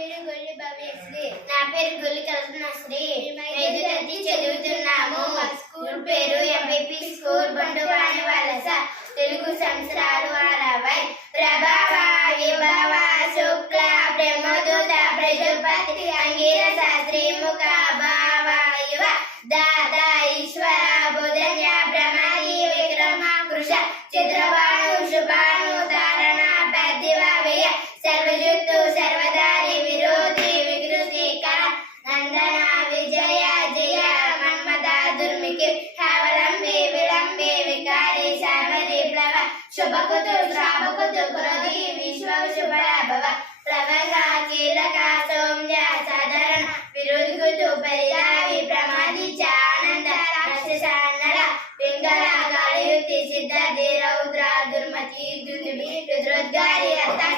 పేరు గొల్లి భవ్యశ్రీ. నా పేరు గొల్లి కల్పనశ్రీ ఎదుటి చదువుతున్నాము. స్కూల్ పేరు ఎంబీపీ స్కూల్ బండువాణి వలస. తెలుగు సంవత్సరాలు అరవై ప్రభావ విభవ శుక్ల బ్రహ్మదూత ప్రజుపతి అంగీర శాస్త్రి ముఖ భావ యువ దాత ఈశ్వర బుధన్య బ్రహ్మ విక్రమ కృష చిత్రవాణు శుభ హేవలం దేవిలం దేవికారి సర్వవిప్లవ శుభకుతు శ్రావకుతు కృతి విశ్వ శుభలాభవ ప్రవహ కీలక సౌమ్య సాధారణ విరుద్ధుతు పెరియావి ప్రమాది చానంద రుద్రోద్గారి అత్త